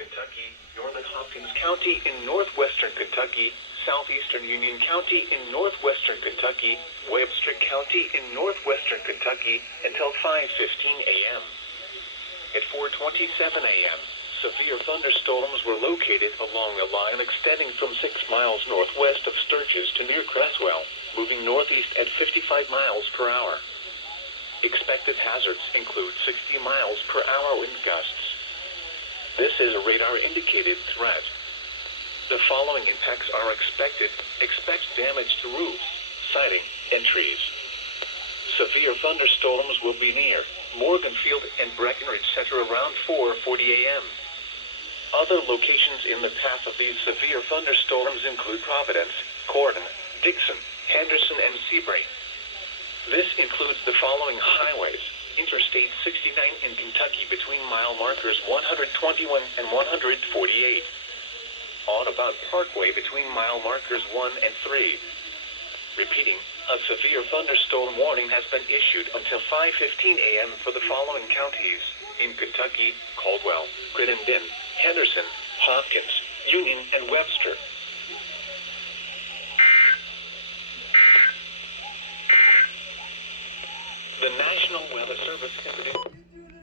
Kentucky, northern Hopkins County in northwestern Kentucky, southeastern Union County in northwestern Kentucky, Webster County in northwestern Kentucky until 5:15 a.m. At 4:27 a.m., severe thunderstorms were located along a line extending from 6 miles northwest of Sturgis to near Cresswell, moving northeast at 55 miles per hour. Expected hazards include 60 miles per hour wind gusts. This is a radar-indicated threat. The following impacts are expected. Expect damage to roofs, siding, and trees. Severe thunderstorms will be near Morganfield and Breckenridge Center around 4:40 a.m. Other locations in the path of these severe thunderstorms include Providence, Corden, Dixon, Henderson, and Seabury. This includes the following highways: Interstate 69 in Kentucky between mile markers 121 and 148. Audubon Parkway between mile markers 1 and 3. Repeating, a severe thunderstorm warning has been issued until 5:15 a.m. for the following counties in Kentucky: Caldwell, Crittenden, Henderson, Hopkins, Union, and Webster. The National Weather Service